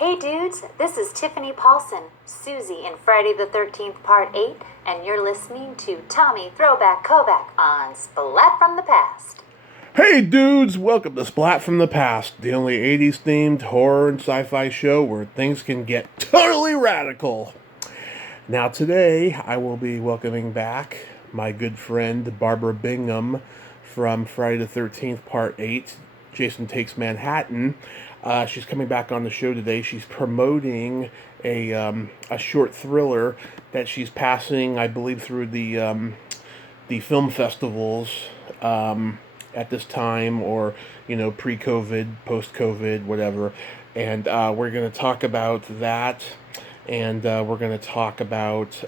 Hey dudes, this is Tiffany Paulsen, Susie in Friday the 13th Part 8, and you're listening to Tommy Throwback Kovac on Splat from the Past. Hey dudes, welcome to Splat from the Past, the only 80s themed horror and sci-fi show where things can get totally radical. Now today, I will be welcoming back my good friend Barbara Bingham from Friday the 13th Part 8, Jason Takes Manhattan. She's coming back on the show today. She's promoting a short thriller that she's passing, I believe, through the film festivals at this time, or pre-COVID, post-COVID, whatever. And we're going to talk about that, and we're going to talk about.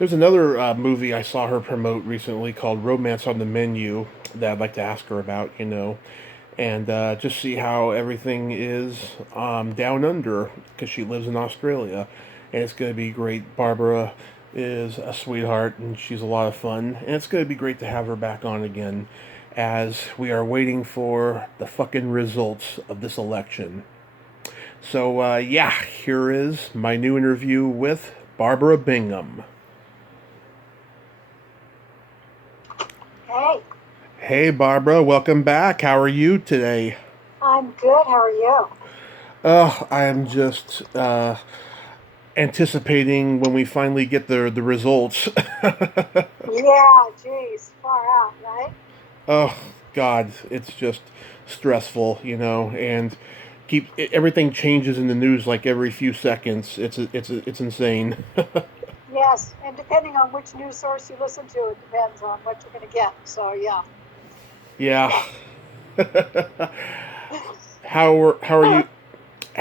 There's another movie I saw her promote recently called Romance on the Menu that I'd like to ask her about. And just see how everything is down under, because she lives in Australia, and it's going to be great. Barbara is a sweetheart, and she's a lot of fun, and it's going to be great to have her back on again as we are waiting for the fucking results of this election. So, here is my new interview with Barbara Bingham. Hey. Hey, Barbara, welcome back. How are you today? I'm good. How are you? I am just anticipating when we finally get the results. Yeah, geez, far out, right? Oh God, it's just stressful, and everything changes in the news like every few seconds. It's insane. Yes, and depending on which news source you listen to, it depends on what you're going to get. So, yeah. Yeah. How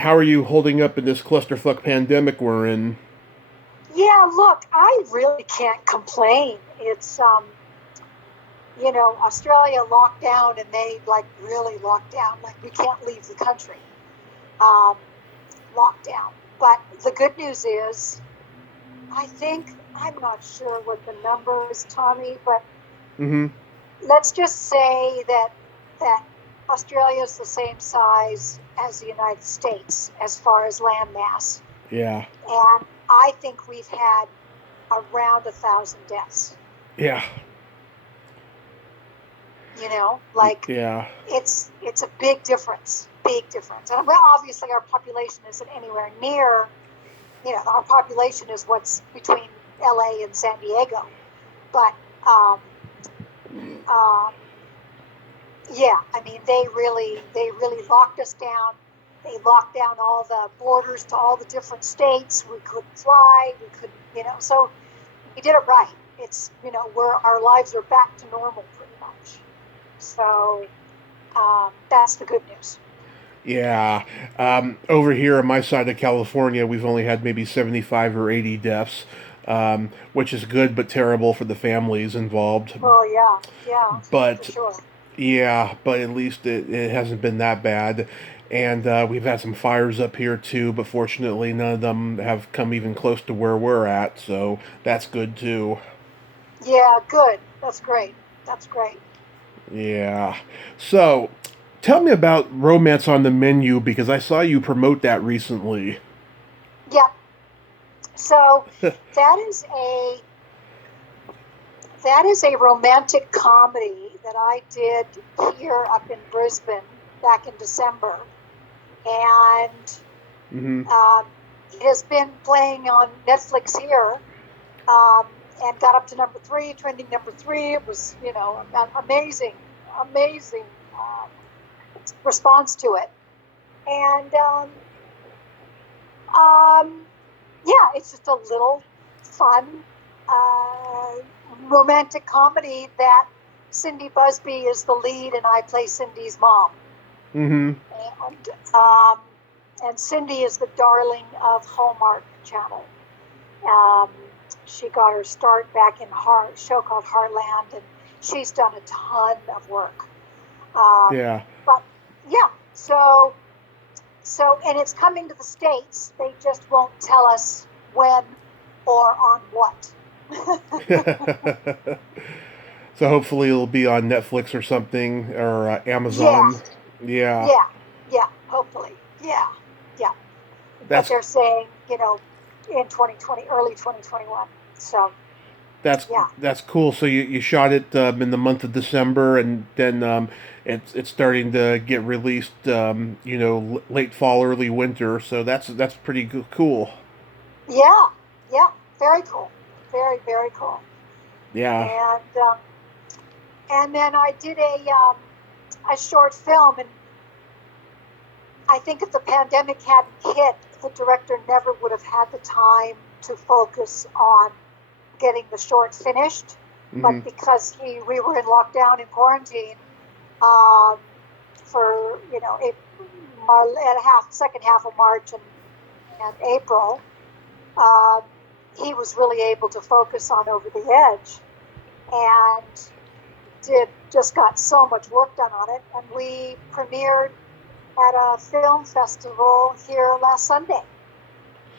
are you holding up in this clusterfuck pandemic we're in? Yeah, look, I really can't complain. It's, Australia locked down and they really locked down. Like we can't leave the country. Lockdown. But the good news is, I'm not sure what the number is, Tommy, but let's just say that Australia is the same size as the United States as far as land mass. Yeah. And I think we've had around 1,000 deaths. Yeah. Yeah. It's a big difference. And obviously our population isn't anywhere near, our population is what's between LA and San Diego. But, they really locked us down. They locked down all the borders to all the different states. We couldn't fly. We couldn't, so we did it right. It's, our lives are back to normal pretty much. So that's the good news. Yeah. Over here on my side of California, we've only had maybe 75 or 80 deaths, which is good but terrible for the families involved. Oh, yeah. But, for sure. Yeah, but at least it hasn't been that bad. And we've had some fires up here too, but fortunately none of them have come even close to where we're at, so that's good too. Yeah, good. That's great. Yeah. So, tell me about Romance on the Menu, because I saw you promote that recently. Yeah. So that is a romantic comedy that I did here up in Brisbane back in December, and it has been playing on Netflix here, and got up to number 3, trending number 3. It was, an amazing response to it, and it's just a little fun romantic comedy that Cindy Busby is the lead, and I play Cindy's mom. And Cindy is the darling of Hallmark Channel. She got her start back in a show called Heartland, and she's done a ton of work. Yeah. But yeah, so and it's coming to the States. They just won't tell us when or on what. So hopefully it'll be on Netflix or something, or Amazon. Yeah, hopefully. Yeah. But they're saying, in 2020, early 2021. So that's cool. So you shot it in the month of December, and then it's starting to get released. Late fall, early winter. So that's pretty cool. Yeah, yeah, very cool, very very cool. Yeah. And then I did a short film, and I think if the pandemic hadn't hit, the director never would have had the time to focus on getting the short finished. Mm-hmm. But because we were in lockdown and quarantine for second half of March and April, he was really able to focus on Over the Edge, and just got so much work done on it. And we premiered at a film festival here last Sunday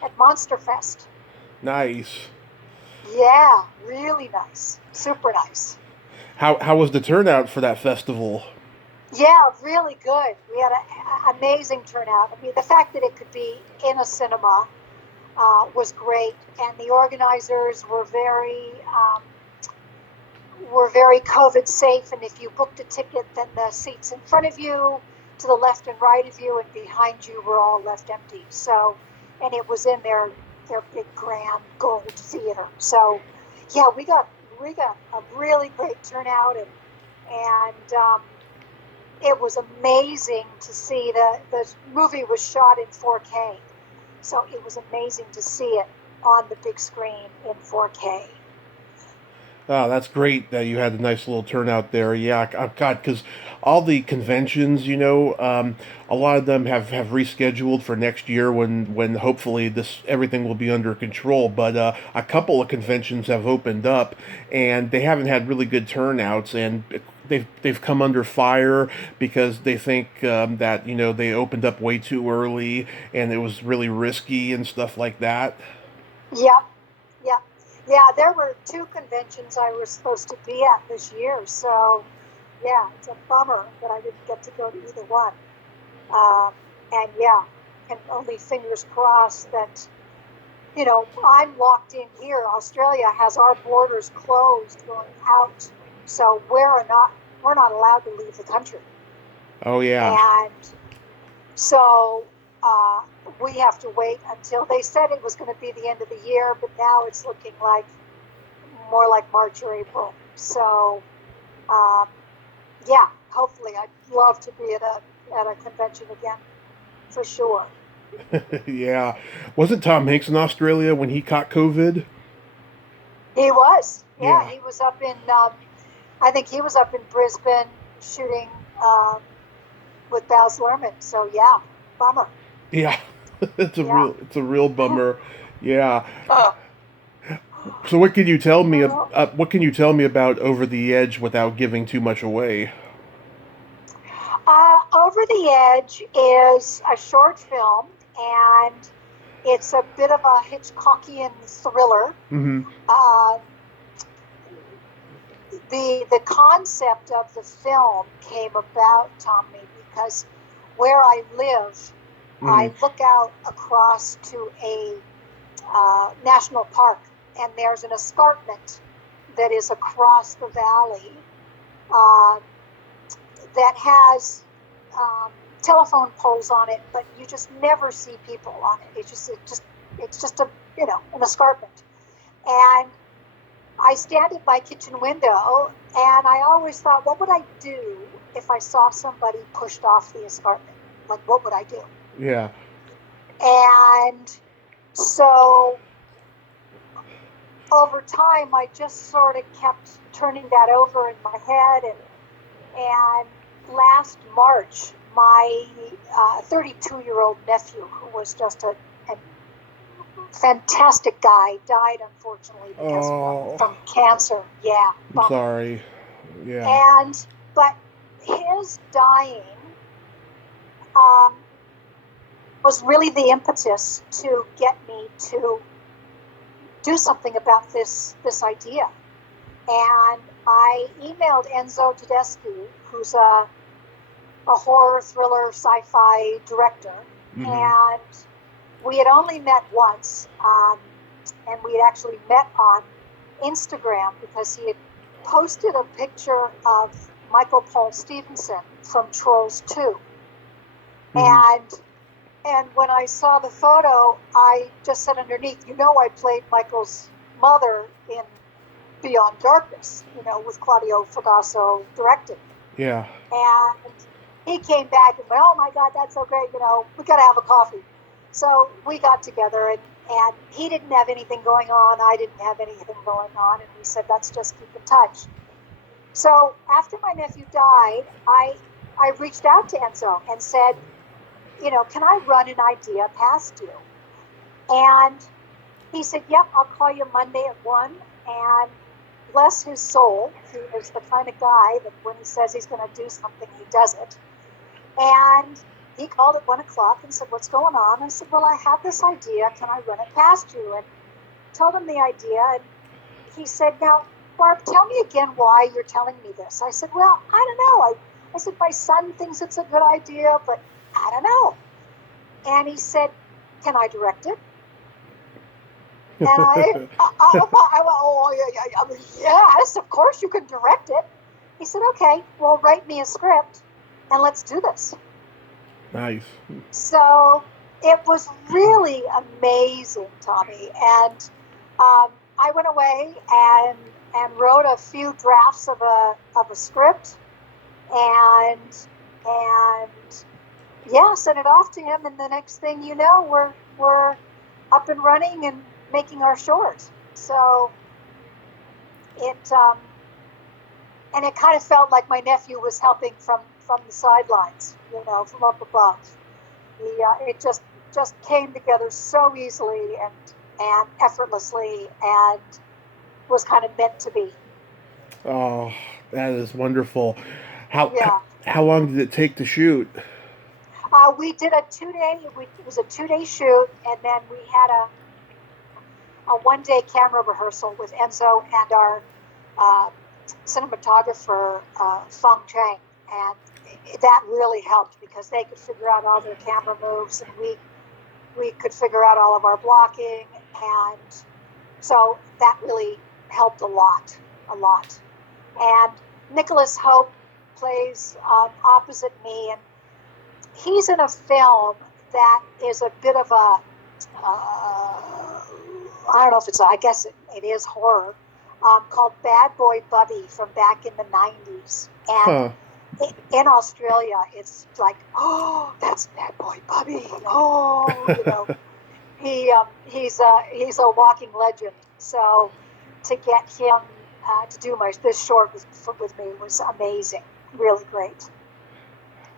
at Monster Fest. Nice. Yeah, really nice. Super nice. How was the turnout for that festival? Yeah, really good. We had an amazing turnout. I mean, the fact that it could be in a cinema was great, and the organizers were very COVID safe. And if you booked a ticket, then the seats in front of you, to the left and right of you, and behind you were all left empty. So, and it was in their big grand gold theater. So, yeah, we got a really great turnout, and it was amazing to see the movie was shot in 4K. So it was amazing to see it on the big screen in 4K. Oh, that's great that you had a nice little turnout there. Yeah, God, because all the conventions, a lot of them have rescheduled for next year when hopefully everything will be under control. But a couple of conventions have opened up, and they haven't had really good turnouts, and they've come under fire because they think that they opened up way too early and it was really risky and stuff like that. Yep. Yeah, there were 2 conventions I was supposed to be at this year, so yeah, it's a bummer that I didn't get to go to either one. And only fingers crossed that, I'm locked in here. Australia has our borders closed going out, so we're not allowed to leave the country. Oh yeah. And so we have to wait until, they said it was going to be the end of the year, but now it's looking like more like March or April. So hopefully I'd love to be at a convention again, for sure. Yeah. Wasn't Tom Hanks in Australia when he caught COVID? He was. Yeah. He was up in I think he was up in Brisbane shooting with Baz Luhrmann. So yeah, bummer. Yeah. It's a real bummer. Yeah. So what can you tell me about Over the Edge without giving too much away? Over the Edge is a short film, and it's a bit of a Hitchcockian thriller. Mm-hmm. The concept of the film came about, Tommy, because where I live, mm-hmm. I look out across to a national park, and there's an escarpment that is across the valley that has telephone poles on it, but you just never see people on it. It's just a an escarpment, and I stand at my kitchen window, and I always thought, what would I do if I saw somebody pushed off the escarpment? Like, what would I do? Yeah. And so over time, I just sort of kept turning that over in my head, and last March, my 32-year-old nephew, who was just a fantastic guy, died unfortunately because from cancer. Yeah. I'm sorry. Yeah. But his dying was really the impetus to get me to do something about this idea. And I emailed Enzo Tedeschi, who's a horror thriller sci-fi director, mm-hmm. and we had only met once, and we had actually met on Instagram because he had posted a picture of Michael Paul Stevenson from Trolls 2. And when I saw the photo, I just said underneath, I played Michael's mother in Beyond Darkness, with Claudio Fragasso directing. Yeah. And he came back and went, oh my God, that's so great, we got to have a coffee. So we got together, and he didn't have anything going on. I didn't have anything going on. And we said, let's just keep in touch. So after my nephew died, I reached out to Enzo and said, can I run an idea past you? And he said, yep, I'll call you Monday at 1. And bless his soul, he is the kind of guy that when he says he's going to do something, he does it. And he called at 1 o'clock and said, what's going on? I said, well, I have this idea. Can I run it past you? And told him the idea. And he said, now, Barb, tell me again why you're telling me this. I said, well, I don't know. I said, my son thinks it's a good idea, but I don't know. And he said, can I direct it? And I went, oh, yes, of course you can direct it. He said, okay, well, write me a script and let's do this. Nice. So it was really amazing, Tommy. And I went away and wrote a few drafts of a script and sent it off to him. And the next thing you know, we're up and running and making our short. So it kind of felt like my nephew was helping from the sidelines, from up above. It just came together so easily and effortlessly, and was kind of meant to be. Oh, that is wonderful. How long did it take to shoot? We did a 2-day. It was a 2-day shoot, and then we had a 1-day camera rehearsal with Enzo and our cinematographer Feng Chang, and that really helped because they could figure out all their camera moves, and we could figure out all of our blocking, and so that really helped a lot. And Nicholas Hope plays opposite me, and he's in a film that is a bit of a I don't know if I guess it is horror, called Bad Boy Bubby from back in the 90s. And in Australia, it's like, oh, that's Bad Boy Bubby. Oh, he's a walking legend. So to get him to do this short with me was amazing. Really great.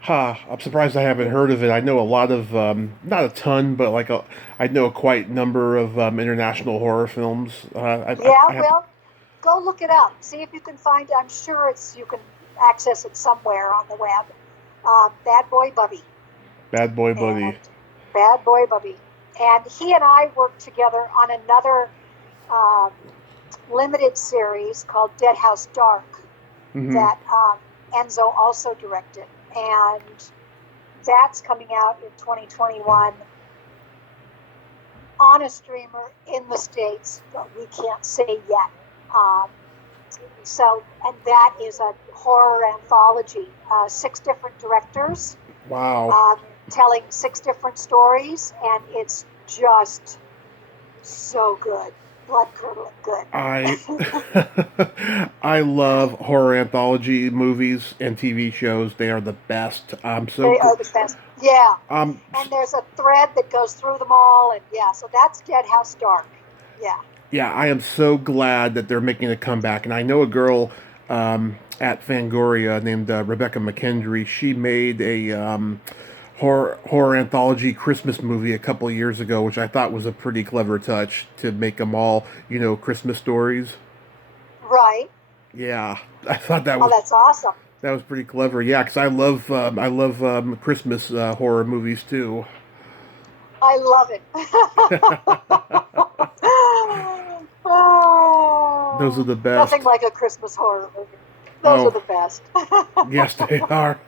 I'm surprised I haven't heard of it. I know a lot of, not a ton, but I know a quite number of international horror films. Well, go look it up. See if you can find it. I'm sure you can access it somewhere on the web. Bad Boy Bubby. Bad Boy Bubby. Bad Boy Bubby. And he and I worked together on another limited series called Dead House Dark that Enzo also directed. And that's coming out in 2021 on a streamer in the States, but we can't say yet. And that is a horror anthology, 6 different directors. Wow. Telling 6 different stories, and it's just so good. Blood-curdling good. I love horror anthology movies and TV shows. They are the best. They are the best. Yeah. And there's a thread that goes through them all, and so that's Dead House Dark. Yeah. Yeah, I am so glad that they're making a comeback. And I know a girl at Fangoria named Rebecca McKendry. She made a horror anthology Christmas movie a couple of years ago, which I thought was a pretty clever touch to make them all, Christmas stories. Right. Yeah, I thought that was. Oh, that's awesome. That was pretty clever. Yeah, because I love Christmas horror movies too. I love it. Those are the best. Nothing like a Christmas horror movie. Those are the best. Yes, they are.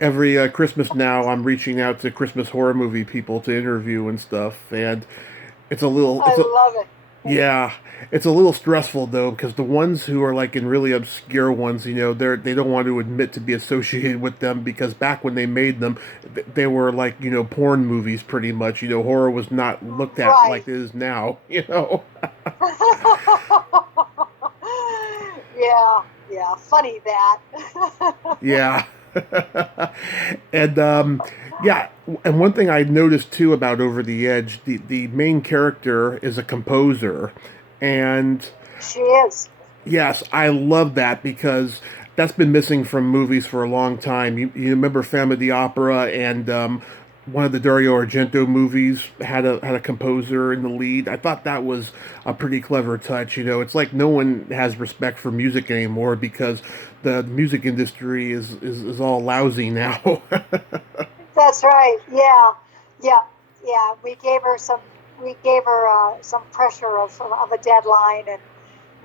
Every Christmas now, I'm reaching out to Christmas horror movie people to interview and stuff, and it's a little, I love it. yeah, it's a little stressful though because the ones who are like in really obscure ones, they don't want to admit to be associated with them because back when they made them, they were like porn movies pretty much. Horror was not looked at Right. like it is now. Yeah, funny that. Yeah. And yeah, and one thing I noticed too about Over the Edge, the main character is a composer, and She is. yes, I love that because that's been missing from movies for a long time. You remember Phantom of the Opera and one of the Dario Argento movies had a composer in the lead. I thought that was a pretty clever touch. It's like no one has respect for music anymore because the music industry is all lousy now. That's right. Yeah. We gave her some. We gave her some pressure of a deadline and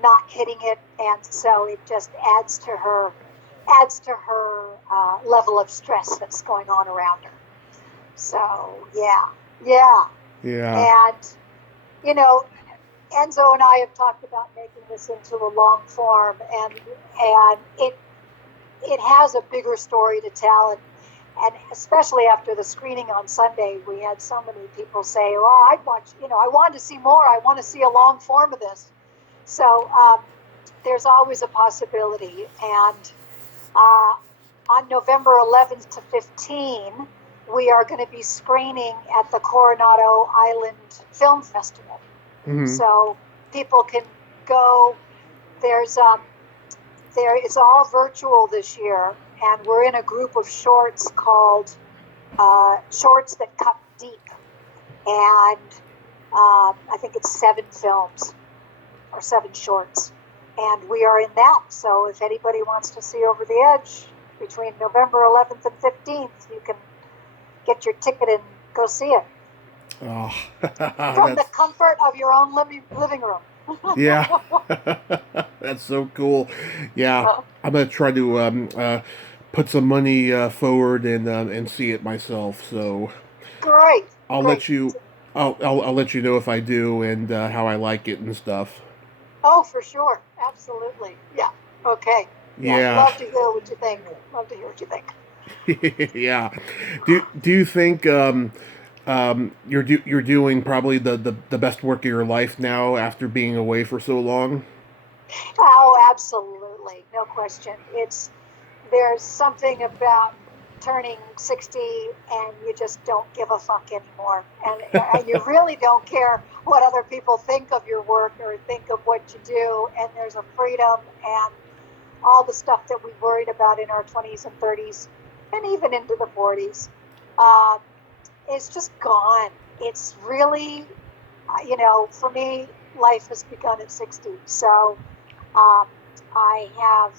not hitting it, and so it just adds to her level of stress that's going on around her. So yeah. Yeah. And Enzo and I have talked about making this into a long form, and it has a bigger story to tell, and especially after the screening on Sunday, we had so many people say, "Oh, I'd watch. I want to see more. I want to see a long form of this." So there's always a possibility, and on November 11th to 15th, we are going to be screening at the Coronado Island Film Festival. Mm-hmm. So people can go. It's all virtual this year, and we're in a group of shorts called Shorts That Cut Deep, and I think it's 7 films or 7 shorts, and we are in that. So if anybody wants to see Over the Edge between November 11th and 15th, you can get your ticket and go see it. Oh, From the comfort of your own living room. Yeah. That's so cool. Yeah, I'm gonna try to put some money forward and see it myself. So Great. I'll let you. I'll let you know if I do and how I like it and stuff. Oh, for sure. Absolutely. Yeah. Okay. Yeah. Love to hear what you think. Love to hear what you think. Yeah. Do you think you're doing probably the best work of your life now after being away for so long? Oh, absolutely. No question. There's something about turning 60 and you just don't give a fuck anymore. And you really don't care what other people think of your work or think of what you do. And there's a freedom and all the stuff that we worried about in our 20s and 30s and even into the 40s. It's just gone. It's really, for me, life has begun at 60. So I have,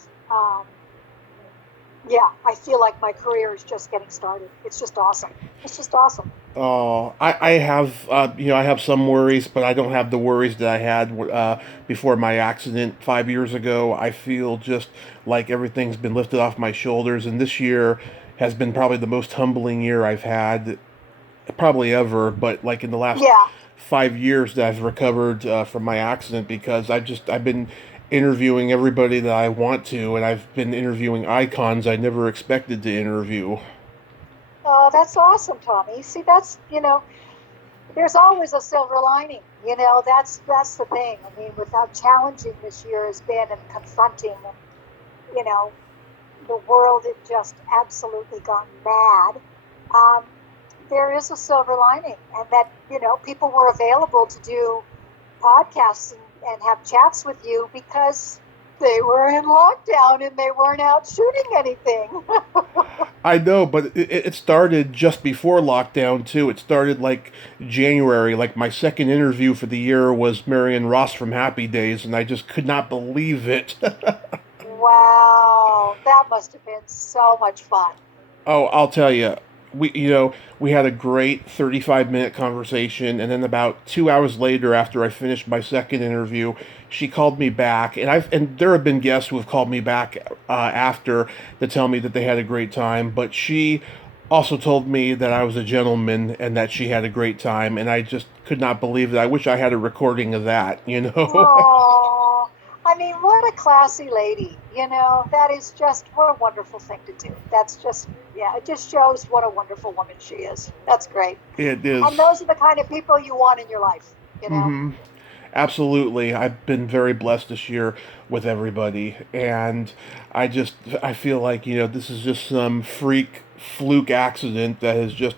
I feel like my career is just getting started. It's just awesome. It's just awesome. Oh, I have, I have some worries, but I don't have the worries that I had before my accident 5 years ago. I feel just like everything's been lifted off my shoulders, and this year has been probably the most humbling year I've had probably ever, but like in the last 5 years that I've recovered from my accident because I've been interviewing everybody that I want to, and I've been interviewing icons I never expected to interview. Oh, that's awesome, Tommy. See, that's, there's always a silver lining. That's the thing. I mean, with how challenging this year has been and confronting, and, the world had just absolutely gone mad. There is a silver lining, and that, people were available to do podcasts and have chats with you because they were in lockdown and they weren't out shooting anything. I know, but it started just before lockdown, too. It started like January. Like my second interview for the year was Marion Ross from Happy Days, and I just could not believe it. Wow, that must have been so much fun. Oh, I'll tell you. we had a great 35-minute conversation, and then about 2 hours later, after I finished my second interview, she called me back, and there have been guests who have called me back after to tell me that they had a great time, but she also told me that I was a gentleman and that she had a great time, and I just could not believe it. I wish I had a recording of that, Oh, I mean, what a classy lady. That is just what a wonderful thing to do. That's just, yeah, it just shows what a wonderful woman she is. That's great. It is. And those are the kind of people you want in your life. Absolutely. I've been very blessed this year with everybody, and I feel like, this is just some freak fluke accident that has just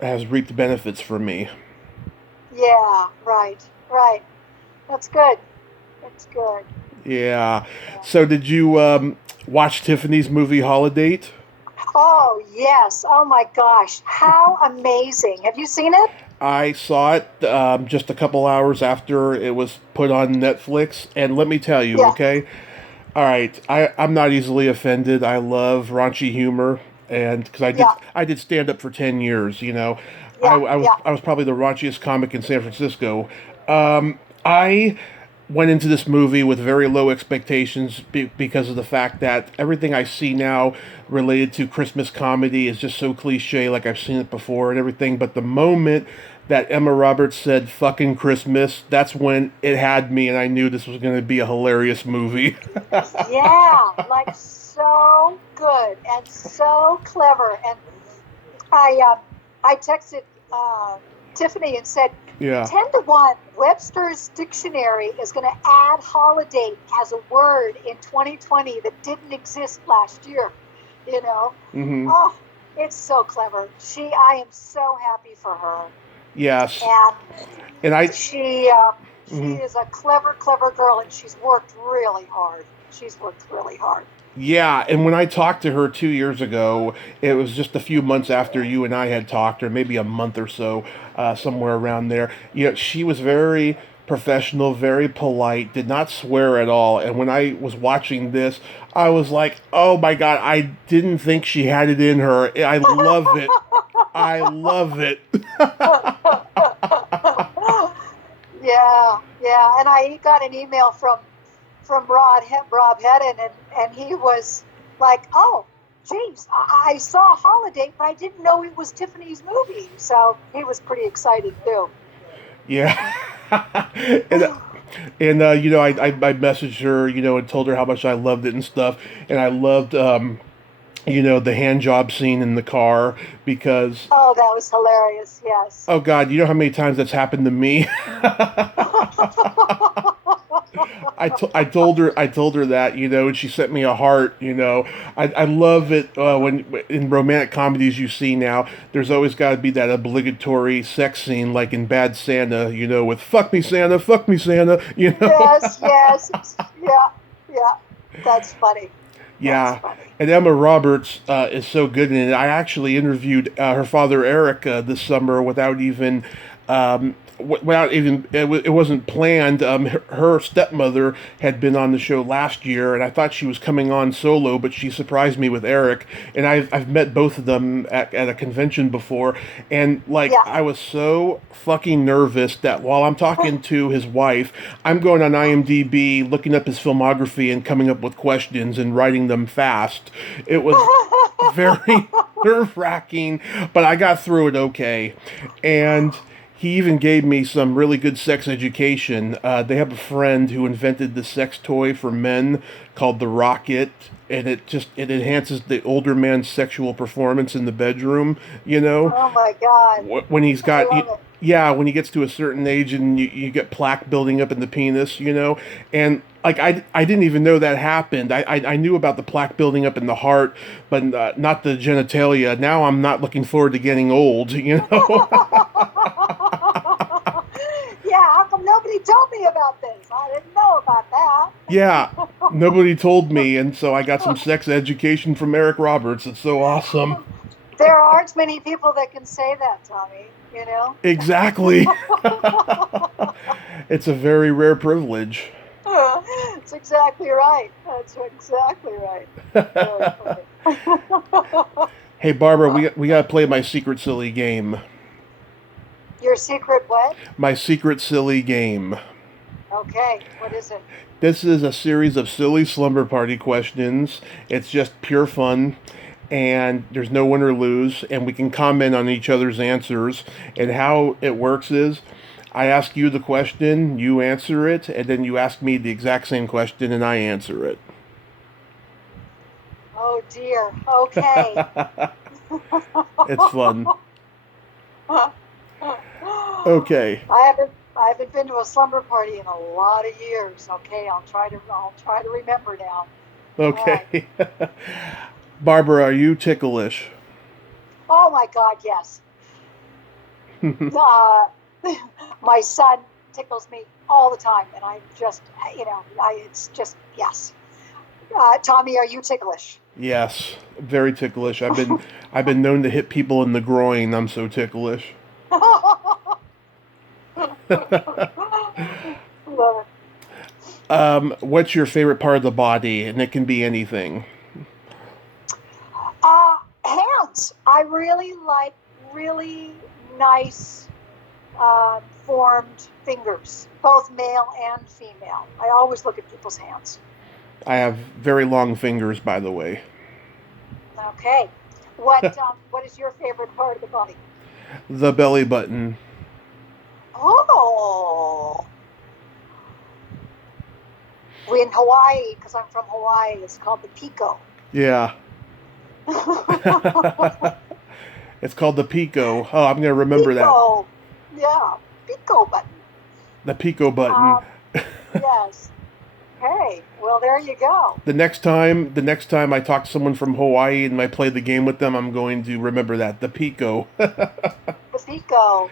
has reaped benefits for me. Yeah, right. That's good. That's good. Yeah. So did you watch Tiffany's movie Holidate? Oh, yes. Oh, my gosh. How amazing. Have you seen it? I saw it just a couple hours after it was put on Netflix, and let me tell you, Yeah. okay? All right, I'm not easily offended. I love raunchy humor, and because I did stand up for 10 years, I was probably the raunchiest comic in San Francisco. I went into this movie with very low expectations because of the fact that everything I see now related to Christmas comedy is just so cliche, like I've seen it before and everything. But the moment that Emma Roberts said "fucking Christmas," that's when it had me, and I knew this was going to be a hilarious movie. Yeah, like so good and so clever. And I texted Tiffany and said, Yeah. 10-1, Webster's Dictionary is going to add holiday as a word in 2020 that didn't exist last year. Oh, it's so clever. I am so happy for her. Yes. And she is a clever girl, and she's worked really hard. Yeah, and when I talked to her 2 years ago, it was just a few months after you and I had talked, or maybe a month or so, somewhere around there. She was very professional, very polite, did not swear at all. And when I was watching this, I was like, oh my God, I didn't think she had it in her. I love it. I love it. Yeah. And I got an email from Rob Hedden, and he was like, "Oh, geez, I saw Holiday, but I didn't know it was Tiffany's movie." So he was pretty excited too. Yeah. and I messaged her, and told her how much I loved it and stuff, and I loved the hand job scene in the car because. Oh, that was hilarious. Yes. Oh God, you know how many times that's happened to me? I told her that, and she sent me a heart, I love it when in romantic comedies you see now, there's always got to be that obligatory sex scene like in Bad Santa, with fuck me Santa, Yes. Yeah. That's funny. Yeah, and Emma Roberts is so good in it. I actually interviewed her father Eric this summer without even it wasn't planned. Her stepmother had been on the show last year, and I thought she was coming on solo, but she surprised me with Eric. And I've met both of them at a convention before, and I was so fucking nervous that while I'm talking to his wife, I'm going on IMDb, looking up his filmography, and coming up with questions and writing them fast. It was very nerve-wracking, but I got through it okay. And he even gave me some really good sex education. They have a friend who invented the sex toy for men called the Rocket, and it enhances the older man's sexual performance in the bedroom. Oh my God! When he's got when he gets to a certain age and you get plaque building up in the penis, and I didn't even know that happened. I knew about the plaque building up in the heart, but not the genitalia. Now I'm not looking forward to getting old. Yeah, how come nobody told me about this? I didn't know about that. Yeah, nobody told me, and so I got some sex education from Eric Roberts. It's so awesome. There aren't many people that can say that, Tommy, Exactly. It's a very rare privilege. That's exactly right. Very funny. Hey, Barbara, we got to play my secret silly game. Your secret what? My secret silly game. Okay, what is it? This is a series of silly slumber party questions. It's just pure fun, and there's no win or lose, and we can comment on each other's answers. And how it works is I ask you the question, you answer it, and then you ask me the exact same question, and I answer it. Oh dear. Okay. It's fun. Okay. I haven't been to a slumber party in a lot of years. Okay, I'll try to remember now. Okay. Barbara, are you ticklish? Oh my God, yes. My son tickles me all the time, and I'm just, it's just yes. Tommy, are you ticklish? Yes, very ticklish. I've been known to hit people in the groin. I'm so ticklish. Love What's your favorite part of the body? And it can be anything. Hands. I really like really nice formed fingers, both male and female. I always look at people's hands. I have very long fingers, by the way. Okay. What is your favorite part of the body? The belly button. Oh. We in Hawaii, because I'm from Hawaii, it's called the pico. Yeah. It's called the pico. Oh, I'm going to remember pico. That. Yeah, pico button. The pico button. Yes. Hey, well, there you go. The next time I talk to someone from Hawaii and I play the game with them, I'm going to remember that. The pico. The pico.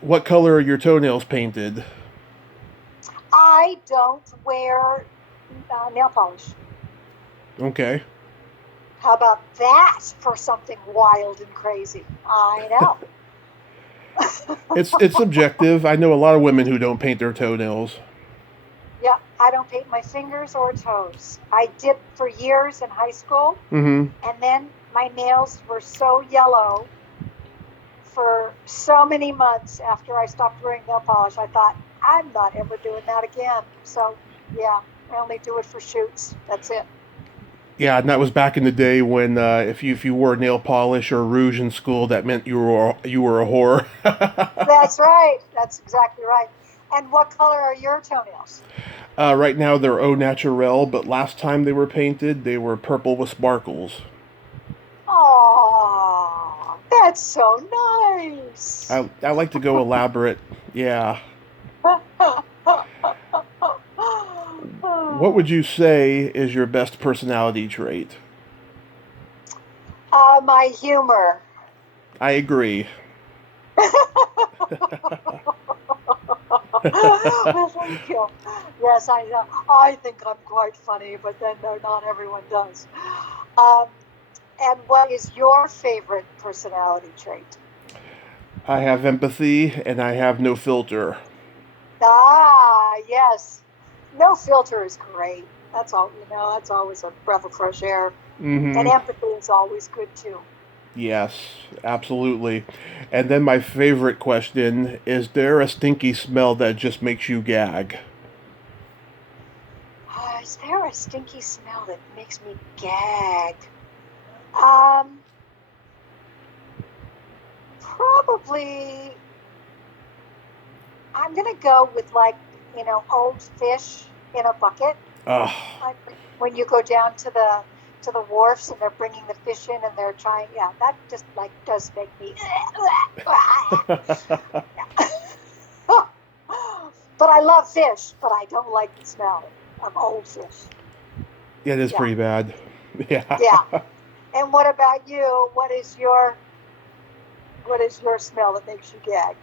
What color are your toenails painted? I don't wear nail polish. Okay. How about that for something wild and crazy? I know. It's subjective. I know a lot of women who don't paint their toenails. Yeah, I don't paint my fingers or toes. I did for years in high school, Mm-hmm. and then my nails were so yellow for so many months after I stopped wearing nail polish. I thought, I'm not ever doing that again. So, yeah, I only do it for shoots. That's it. Yeah, and that was back in the day when if you wore nail polish or rouge in school, that meant you were a whore. That's right. That's exactly right. And what color are your toenails? Right now they're au naturel, but last time they were painted, they were purple with sparkles. Oh, that's so nice. I like to go elaborate. Yeah. What would you say is your best personality trait? My humor. I agree. Well, thank you. Yes, I think I'm quite funny, but then not everyone does. And what is your favorite personality trait? I have empathy and I have no filter. Ah, yes. No filter is great. That's all, that's always a breath of fresh air. Mm-hmm. And empathy is always good too. Yes, absolutely. And then my favorite question, is there a stinky smell that just makes you gag? Is there a stinky smell that makes me gag? Probably, I'm going to go with old fish in a bucket. Ugh. Like when you go down to the wharfs and they're bringing the fish in and they're trying, that just does make me. But I love fish, but I don't like the smell of old fish. Yeah, it is pretty bad. Yeah. Yeah. And what about you? What is your smell that makes you gag?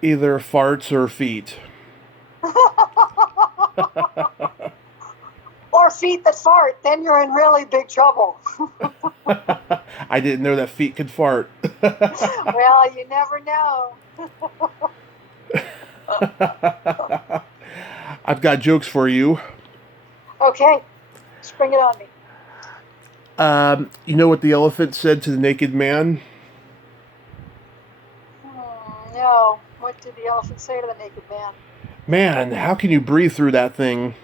Either farts or feet. Or feet that fart, then you're in really big trouble. I didn't know that feet could fart. Well, you never know. I've got jokes for you. Okay, spring it on me. You know what the elephant said to the naked man? No. What did the elephant say to the naked man? Man, how can you breathe through that thing?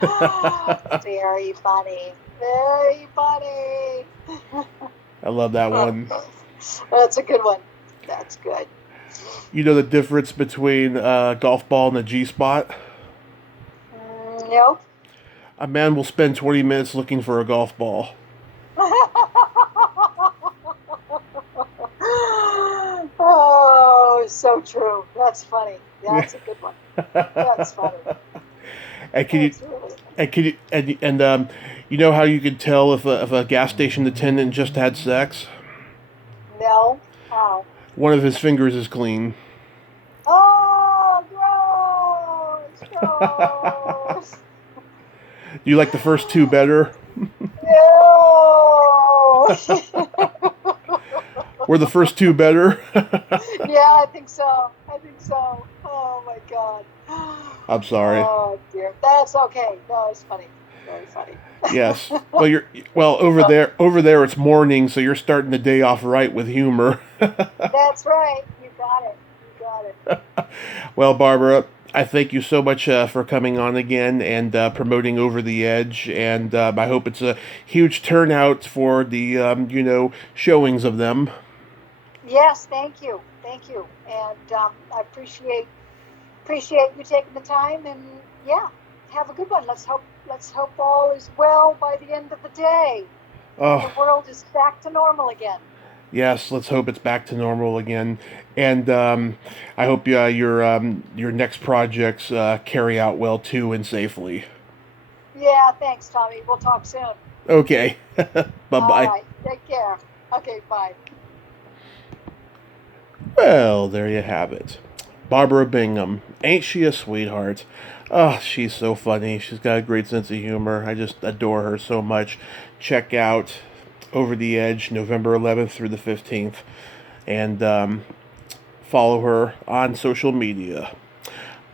Very funny. Very funny. I love that one. That's a good one. That's good. You know the difference between a golf ball and a G-spot? Nope. A man will spend 20 minutes looking for a golf ball. Oh, so true. That's funny. That's a good one. That's funny. And can you know how you could tell if a gas station attendant just had sex? No. How? One of his fingers is clean. Oh, gross! Gross! Do you like the first two better? No! Were the first two better? Yeah, I think so. Oh my God. I'm sorry. Oh dear. That's okay. No, it's funny. Very funny. Yes. Well, over there it's morning, so you're starting the day off right with humor. That's right. You got it. Well, Barbara, I thank you so much for coming on again and promoting Over the Edge, and I hope it's a huge turnout for the showings of them. Yes, thank you, and I appreciate you taking the time, and yeah, have a good one. Let's hope all is well by the end of the day. And the world is back to normal again. Yes, let's hope it's back to normal again, and I hope your next projects carry out well too and safely. Yeah, thanks, Tommy. We'll talk soon. Okay, bye bye. All right, take care. Okay, bye. Well, there you have it. Barbara Bingham. Ain't she a sweetheart? Oh, she's so funny. She's got a great sense of humor. I just adore her so much. Check out Over the Edge, November 11th through the 15th. And follow her on social media.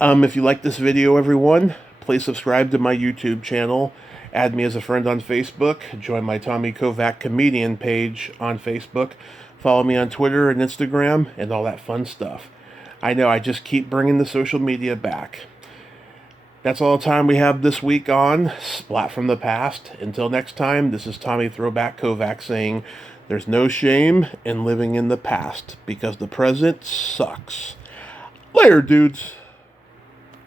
If you like this video, everyone, please subscribe to my YouTube channel. Add me as a friend on Facebook. Join my Tommy Kovac comedian page on Facebook. Follow me on Twitter and Instagram and all that fun stuff. I know I just keep bringing the social media back. That's all the time we have this week on Splat from the Past. Until next time, this is Tommy Throwback Kovac saying, there's no shame in living in the past because the present sucks. Later, dudes.